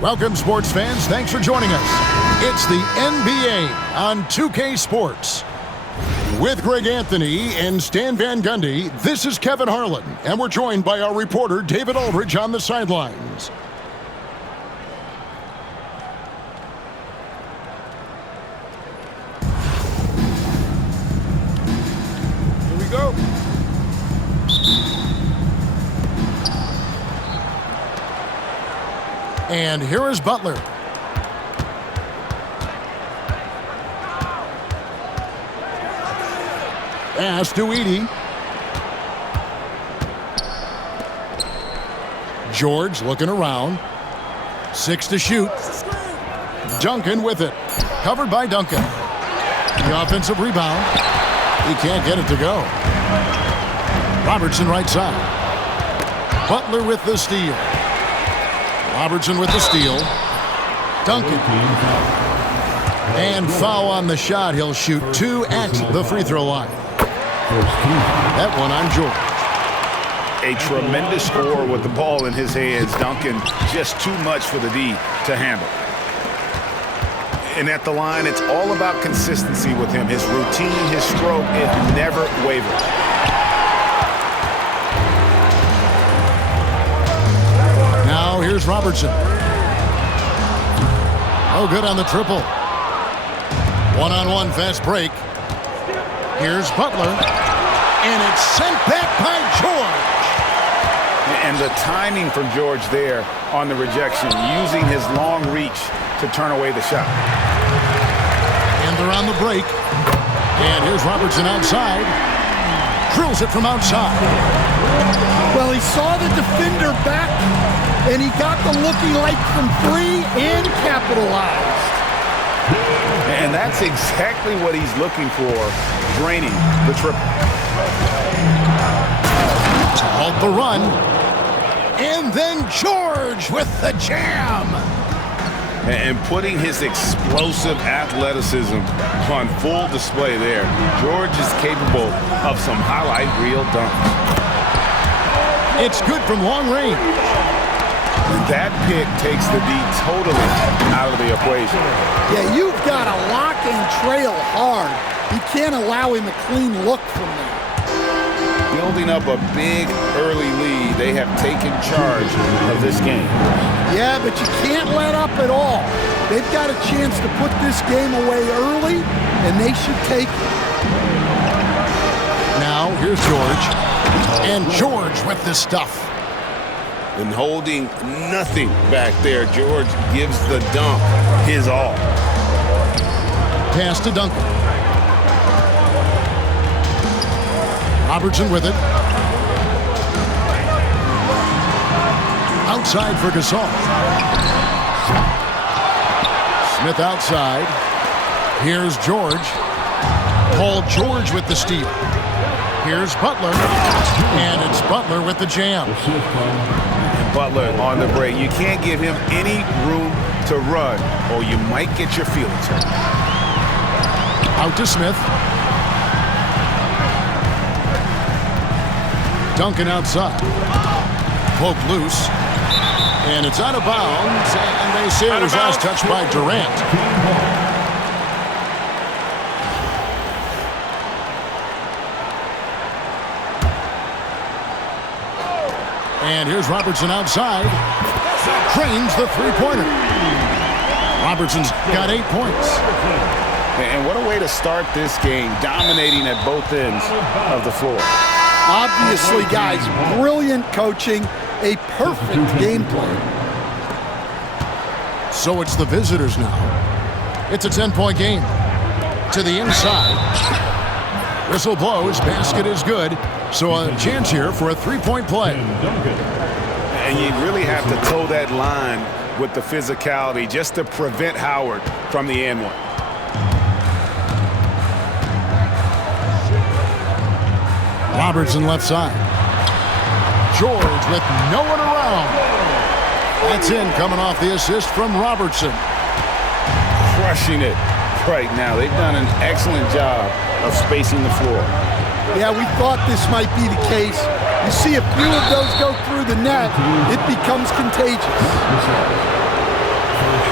Welcome, sports fans. Thanks for joining us. It's the NBA on 2K Sports. With Greg Anthony and Stan Van Gundy, this is Kevin Harlan, and we're joined by our reporter, David Aldridge, on the sidelines. Here we go. And here is Butler. Pass to Edey. George looking around. 6 to shoot. Duncan with it. Covered by Duncan. The offensive rebound. He can't get it to go. Robertson right side. Butler with the steal. Robertson with the steal. Duncan. And foul on the shot. He'll shoot 2 at the free throw line. That one on George. A tremendous score with the ball in his hands. Duncan just too much for the D to handle. And at the line, it's all about consistency with him. His routine, his stroke, it never wavers. Now here's Robertson. Oh, good on the triple. One-on-one fast break. Here's Butler. And it's sent back by George. And the timing from George there on the rejection, using his long reach to turn away the shot. And they're on the break. And here's Robertson outside. Drills it from outside. Well, he saw the defender back, and he got the looking like from 3 and capitalized. And that's exactly what he's looking for, draining the triple. Halt the run. And then George with the jam. And putting his explosive athleticism on full display there. George is capable of some highlight reel dunks. It's good from long range. And that pick takes the D totally out of the equation. Yeah, you've got to lock and trail hard. You can't allow him a clean look from there. Building up a big early lead, they have taken charge of this game. Yeah, but you can't let up at all. They've got a chance to put this game away early, and they should take it. Now, here's George. And George with the stuff. And holding nothing back there, George gives the dunk his all. Pass to Duncan. Robertson with it. Outside for Gasol. Smith outside. Here's George. Paul George with the steal. Here's Butler. And it's Butler with the jam. And Butler on the break. You can't give him any room to run, or you might get your feelings hurt. Out to Smith. Duncan outside. Poke loose. And it's out of bounds. And they say it was last touched by Durant. And here's Robertson outside. Trains the three-pointer. Robertson's got 8 points. And what a way to start this game, dominating at both ends of the floor. Obviously, guys, brilliant coaching, a perfect game plan. So it's the visitors now. It's a 10-point game. To the inside. Whistle blows, basket is good. So a chance here for a three-point play. And you really have to toe that line with the physicality just to prevent Howard from the and one. Robertson left side. George with no one around. That's in, coming off the assist from Robertson. Crushing it right now. They've done an excellent job of spacing the floor. Yeah, we thought this might be the case. You see a few of those go through the net, it becomes contagious.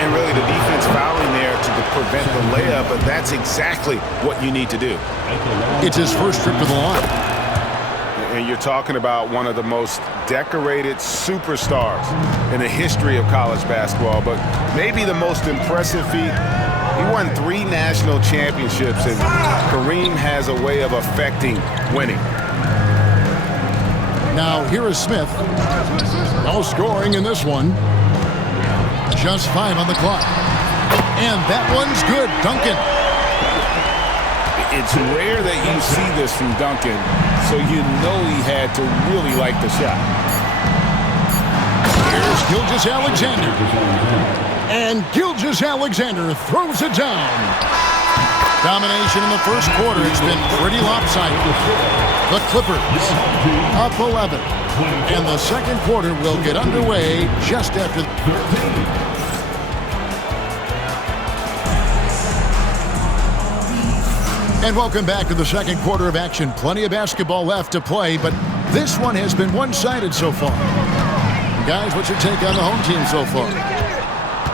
And really the defense fouling there to prevent the layup, but that's exactly what you need to do. It's his first trip to the line. And you're talking about one of the most decorated superstars in the history of college basketball, but maybe the most impressive feat. He won 3 national championships, and Kareem has a way of affecting winning. Now here is Smith. No scoring in this one. Just 5 on the clock. And that one's good. Duncan. It's rare that you see this from Duncan, so you know he had to really like the shot. Here's Gilgeous-Alexander. And Gilgeous-Alexander throws it down. Domination in the first quarter. It's been pretty lopsided. The Clippers up 11. And the second quarter will get underway just after. And welcome back to the second quarter of action. Plenty of basketball left to play, but this one has been one-sided so far. Guys, what's your take on the home team so far?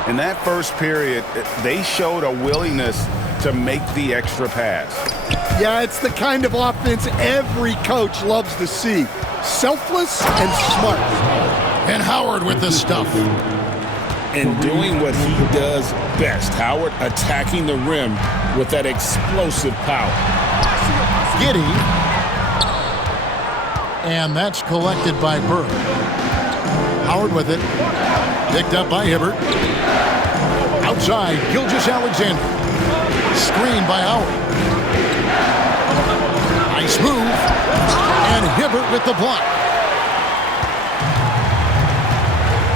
In that first period, they showed a willingness to make the extra pass. Yeah, it's the kind of offense every coach loves to see. Selfless and smart. And Howard with the stuff. And doing what he does best. Howard attacking the rim with that explosive power. Giddey. And that's collected by Bird. Howard with it. Picked up by Hibbert. Outside, Gilgeous-Alexander. Screened by Howard. Nice move. And Hibbert with the block.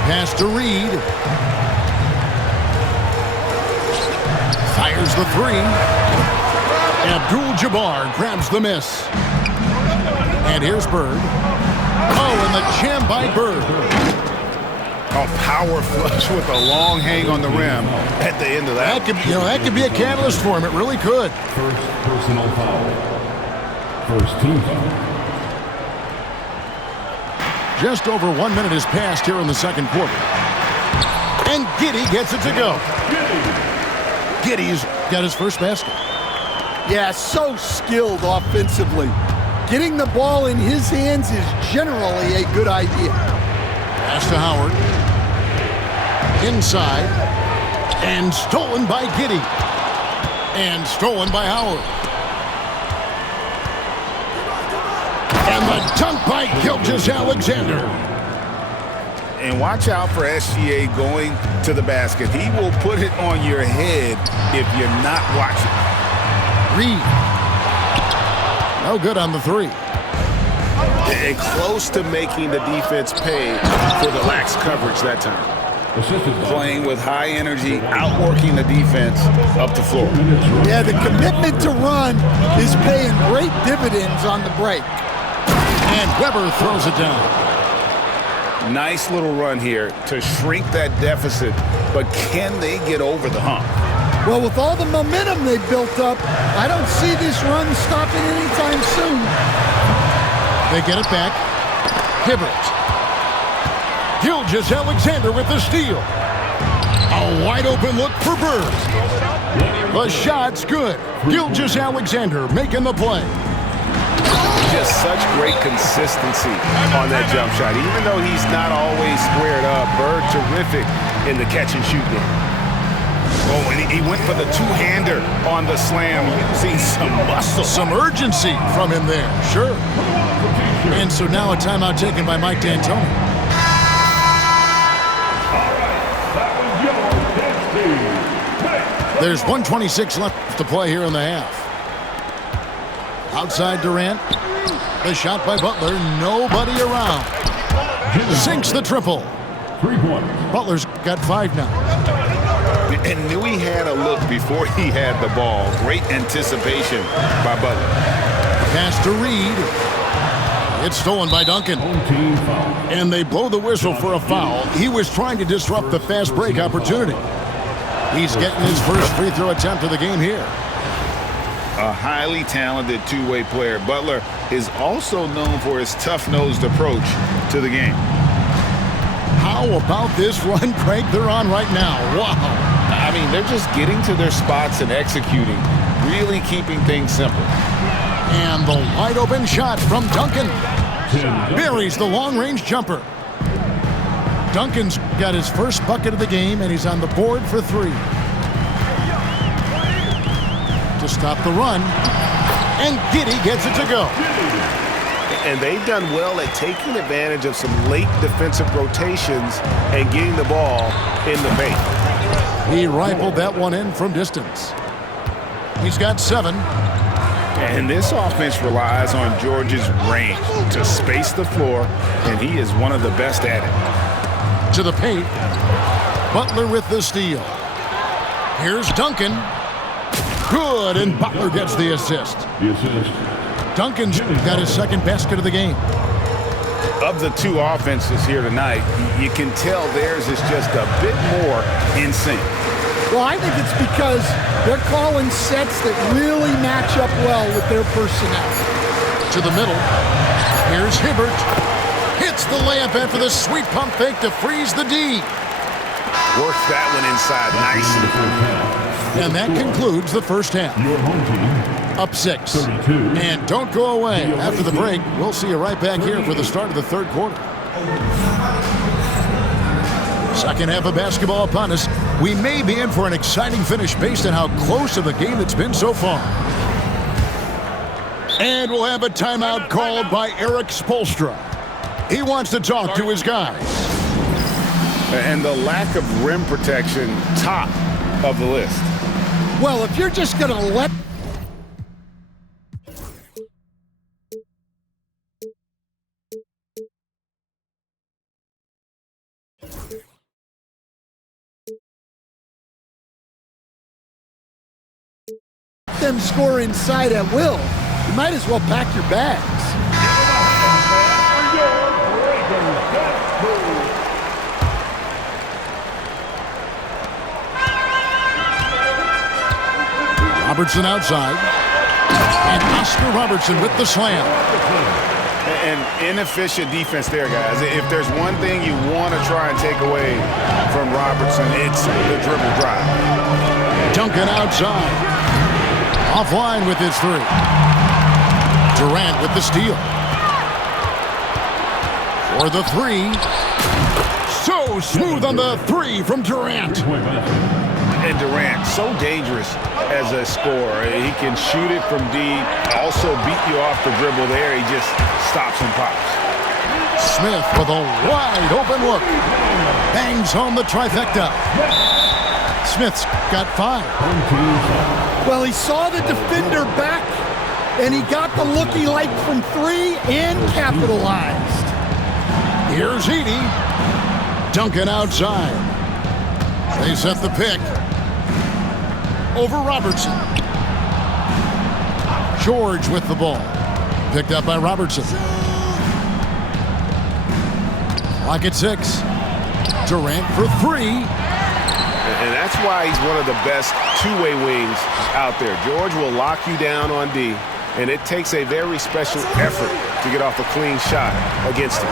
Pass to Reed. Fires the 3. Abdul-Jabbar grabs the miss. And here's Bird. Oh, and the jam by Bird. A power flush with a long hang on the rim at the end of that. That could be a catalyst for him. It really could. First personal foul. First team foul. Just over 1 minute has passed here in the second quarter. And Giddey gets it to go. Giddey's got his first basket. Yeah, so skilled offensively. Getting the ball in his hands is generally a good idea. Pass to Howard. Inside. And stolen by Giddey. And stolen by Howard. And the dunk by Gilgeous-Alexander. And watch out for SGA going to the basket. He will put it on your head if you're not watching. Reed. No good on the 3. And close to making the defense pay for the lax coverage that time. Playing with high energy, outworking the defense up the floor. Yeah, the commitment to run is paying great dividends on the break. And Weber throws it down. Nice little run here to shrink that deficit, but can they get over the hump? Well, with all the momentum they built up, I don't see this run stopping anytime soon. They get it back. Hibbert. Gilgeous-Alexander with the steal. A wide open look for Bird. The shot's good. Gilgeous-Alexander making the play. Just such great consistency on that jump shot. Even though he's not always squared up, Bird terrific in the catch and shoot game. Oh, and he went for the two-hander on the slam, using some muscle. Some urgency from him there, sure. And so now a timeout taken by Mike D'Antoni. There's 1:26 left to play here in the half. Outside Durant. The shot by Butler. Nobody around. Sinks the triple. 3 points. Butler's got 5 now. And knew he had a look before he had the ball. Great anticipation by Butler. Pass to Reed. It's stolen by Duncan. And they blow the whistle for a foul. He was trying to disrupt the fast break opportunity. He's getting his first free throw attempt of the game here. A highly talented two-way player. Butler is also known for his tough-nosed approach to the game. How How about this run, Craig, they're on right now? Wow. I mean, they're just getting to their spots and executing, really keeping things simple. And the wide open shot from Duncan. Buries the long-range jumper. Duncan's got his first bucket of the game, and he's on the board for 3. To stop the run, and Giddey gets it to go. And they've done well at taking advantage of some late defensive rotations and getting the ball in the paint. He rifled that one in from distance. He's got 7. And this offense relies on George's range to space the floor, and he is one of the best at it. To the paint. Butler with the steal. Here's Duncan. Good, and Butler gets the assist. The assist. Duncan's got his second basket of the game. Of the 2 offenses here tonight, you can tell theirs is just a bit more in sync. Well, I think it's because they're calling sets that really match up well with their personnel. To the middle. Here's Hibbert. Hits the layup after the sweet pump fake to freeze the D. Works that one inside nicely. And that concludes the first half. Your home team. Up 6. 32. And don't go away. After the break, we'll see you right back here for the start of the third quarter. Second half of basketball upon us. We may be in for an exciting finish based on how close of the game it's been so far. And we'll have a timeout called by Eric Spoelstra. He wants to talk to his guys. And the lack of rim protection, top of the list. Well, if you're just going to let them score inside at will, you might as well pack your bags. Robertson outside. And Oscar Robertson with the slam. And inefficient defense there, guys. If there's one thing you want to try and take away from Robertson, it's the dribble drive. Duncan outside. Offline with his 3. Durant with the steal. For the 3. So smooth on the 3 from Durant. And Durant, so dangerous as a scorer. He can shoot it from deep, also beat you off the dribble there. He just stops and pops. Smith with a wide open look. Bangs home the trifecta. Smith's got 5. Well, he saw the defender back, and he got the look he liked from 3 and capitalized. Here's Edey. Duncan outside. They set the pick. Over Robertson. George with the ball. Picked up by Robertson. Clock at 6. Durant for 3. And that's why he's one of the best two-way wings out there. George will lock you down on D, and it takes a very special effort to get off a clean shot against him.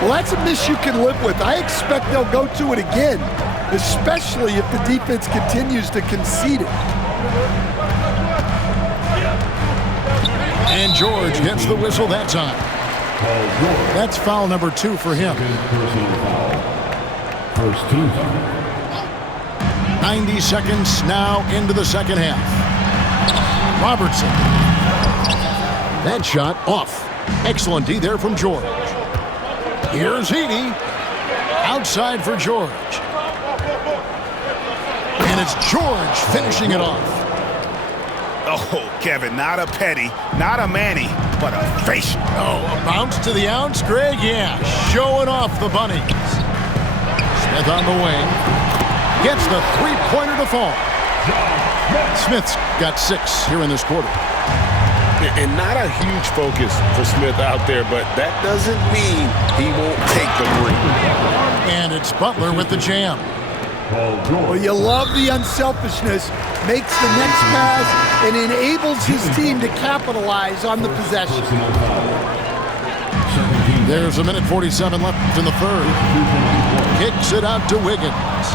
Well, that's a miss you can live with. I expect they'll go to it again, especially if the defense continues to concede it. And George gets the whistle that time. That's foul number 2 for him. First team. 90 seconds now into the second half. Robertson. That shot off. Excellent D there from George. Here's Edey. Outside for George. And it's George finishing it off. Oh, Kevin, not a Petty, not a Manny, but a facial. Oh, a bounce to the ounce, Greg? Yeah, showing off the bunnies. Smith on the wing. Gets the three-pointer to fall. Smith's got 6 here in this quarter. And not a huge focus for Smith out there, but that doesn't mean he won't take the three. And it's Butler with the jam. Well, you love the unselfishness. Makes the next pass and enables his team to capitalize on the possession. There's a minute 47 left in the third. Kicks it out to Wiggins.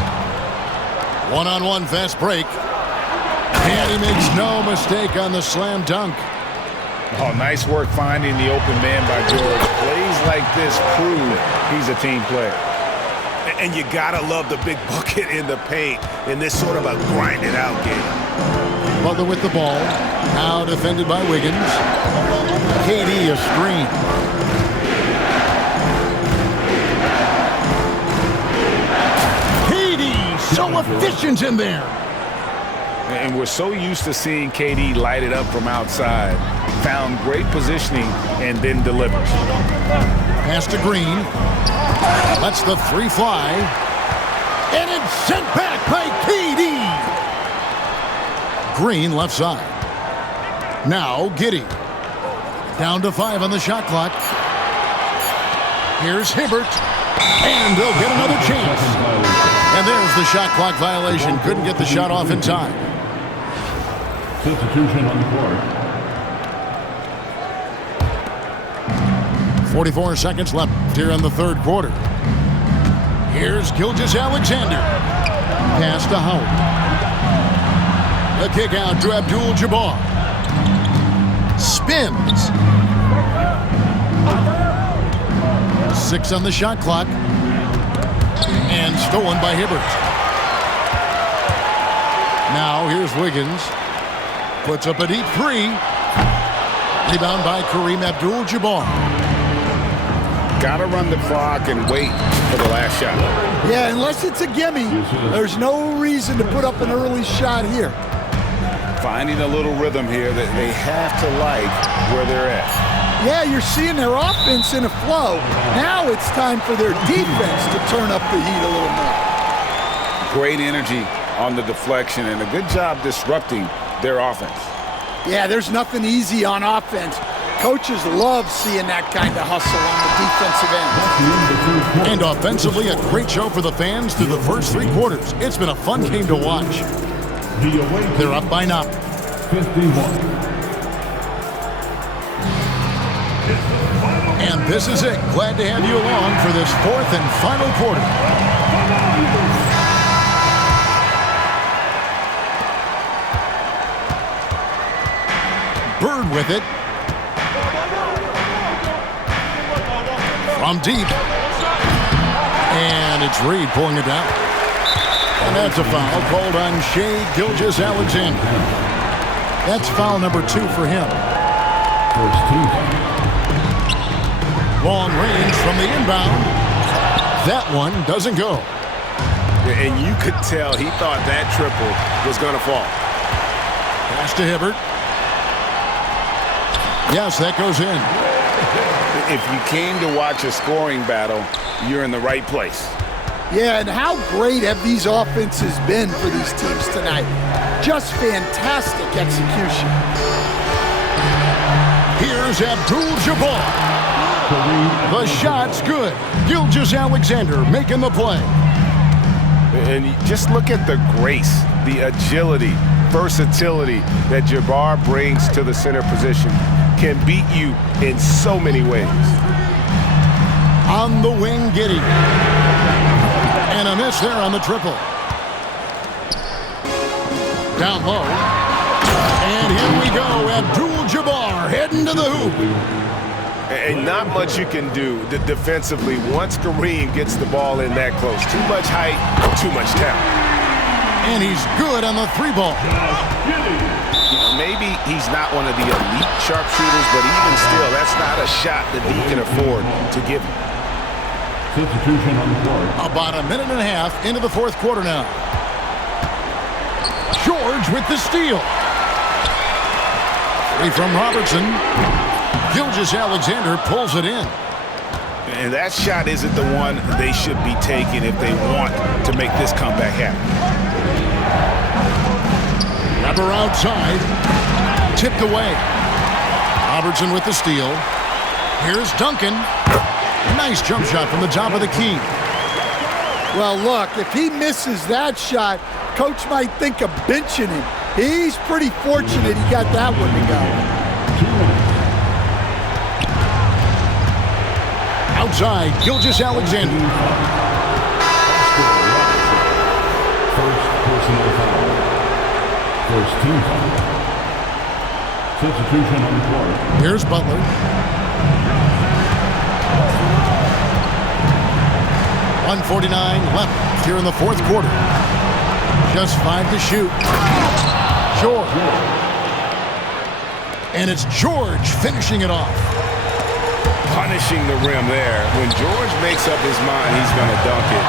One-on-one fast break. And he makes no mistake on the slam dunk. Oh, nice work finding the open man by George. Plays like this prove he's a team player. And you gotta love the big bucket in the paint in this sort of a grind-it-out game. Butler with the ball. Now defended by Wiggins. KD a screen. KD so efficient in there. And we're so used to seeing KD light it up from outside. Found great positioning and then delivers. Pass to Green. Lets the three fly. And it's sent back by KD. Green left side. Now Giddey. Down to 5 on the shot clock. Here's Hibbert. And they'll get another chance. And there's the shot clock violation. Couldn't get the shot off in time. Substitution on the court. 44 seconds left here in the third quarter. Here's Gilgeous-Alexander. Pass to Howard. A kick out to Abdul-Jabbar. Spins. 6 on the shot clock. And stolen by Hibbert. Now here's Wiggins. Puts up a deep three. Rebound by Kareem Abdul-Jabbar. Gotta run the clock and wait for the last shot. Yeah, unless it's a gimme, there's no reason to put up an early shot here. Finding a little rhythm here that they have to like where they're at. Yeah, you're seeing their offense in a flow. Now it's time for their defense to turn up the heat a little more. Great energy on the deflection and a good job disrupting their offense. Yeah, there's nothing easy on offense. Coaches love seeing that kind of hustle on the defensive end. And offensively, a great show for the fans through the first 3 quarters. It's been a fun game to watch. They're up by 9. 51. And this is it. Glad to have you along for this 4th and final quarter. Bird with it. From deep. And it's Reed pulling it down. And that's a foul called on Shai Gilgeous-Alexander. That's foul number 2 for him. First team. Long range from the inbound. That one doesn't go. And you could tell he thought that triple was going to fall. Pass to Hibbert. Yes, that goes in. If you came to watch a scoring battle, you're in the right place. Yeah, and how great have these offenses been for these teams tonight? Just fantastic execution. Here's Abdul-Jabbar. The shot's good. Gilgeous-Alexander making the play. And you just look at the grace, the agility, versatility that Jabbar brings to the center position. Can beat you in so many ways. On the wing, Giddey. And a miss there on the triple. Down low. And here we go. Abdul-Jabbar heading to the hoop. And not much you can do defensively once Kareem gets the ball in that close. Too much height, too much talent. And he's good on the 3-ball. Maybe he's not one of the elite sharpshooters, but even still, that's not a shot that he can afford to give him. Substitution on the court. About a minute and a half into the 4th quarter now. George with the steal. 3 from Robertson. Gilgeous-Alexander pulls it in. And that shot isn't the one they should be taking if they want to make this comeback happen. Grabber outside. Tipped away. Robertson with the steal. Here's Duncan. Nice jump shot from the top of the key. Well, look, if he misses that shot, coach might think of benching him. He's pretty fortunate he got that one to go. Outside, Gilgeous-Alexander. First personal foul. First team foul. Substitution on the court. Here's Butler. .149 left here in the fourth quarter. Just 5 to shoot. George. And it's George finishing it off. Punishing the rim there. When George makes up his mind he's going to dunk it,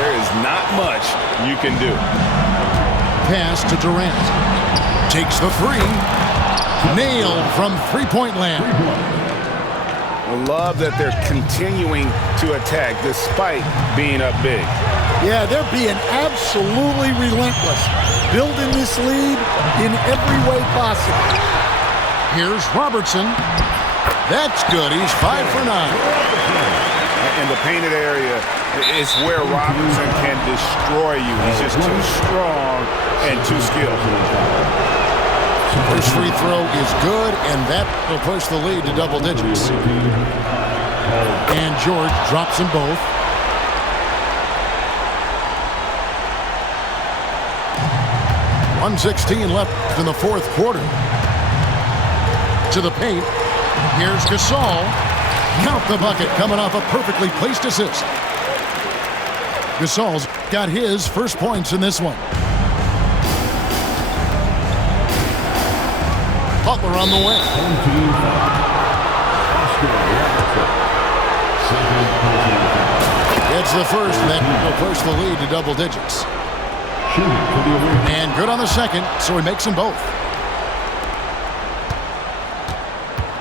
there is not much you can do. Pass to Durant. Takes the three. Nailed from three-point land. I love that they're continuing to attack despite being up big. Yeah, they're being absolutely relentless, building this lead in every way possible. Here's Robertson. That's good. He's 5 for 9. In the painted area is where Robertson can destroy you. He's just too strong and too skilled. First free throw is good, and that will push the lead to double digits. And George drops them both. .116 left in the fourth quarter. To the paint. Here's Gasol. Count the bucket, coming off a perfectly placed assist. Gasol's got his first points in this one. Butler on the way. It's the first that will push the lead to double digits. And good on the second, so he makes them both.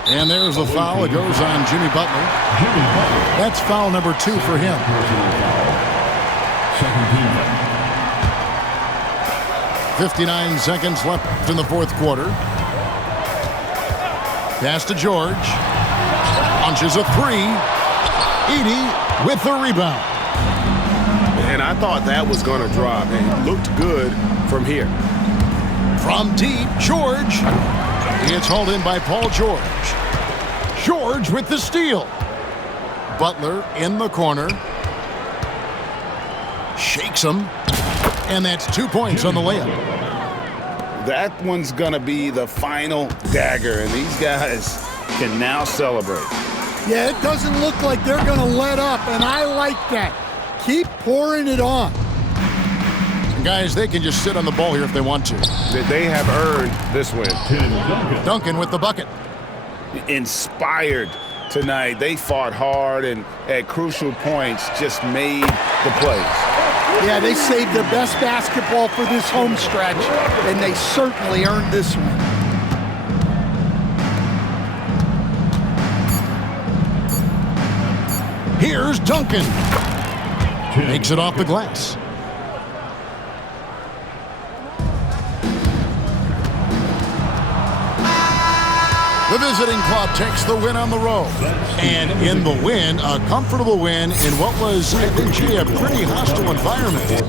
And there's the foul. It goes on Jimmy Butler. That's foul number 2 for him. 59 seconds left in the fourth quarter. Pass to George. Launches a three. Edey with the rebound. And I thought that was going to drop. And it looked good from here. From deep, George. It's hauled in by Paul George. George with the steal. Butler in the corner. Shakes him. And that's 2 points on the layup. That one's going to be the final dagger, and these guys can now celebrate. Yeah, it doesn't look like they're going to let up, and I like that. Keep pouring it on. And guys, they can just sit on the ball here if they want to. They have earned this win. Duncan with the bucket. Inspired tonight. They fought hard and at crucial points just made the plays. Yeah, they saved their best basketball for this home stretch, and they certainly earned this one. Here's Duncan. Makes it off the glass. The visiting club takes the win on the road. And in the win, a comfortable win in what was, I think, a pretty hostile environment.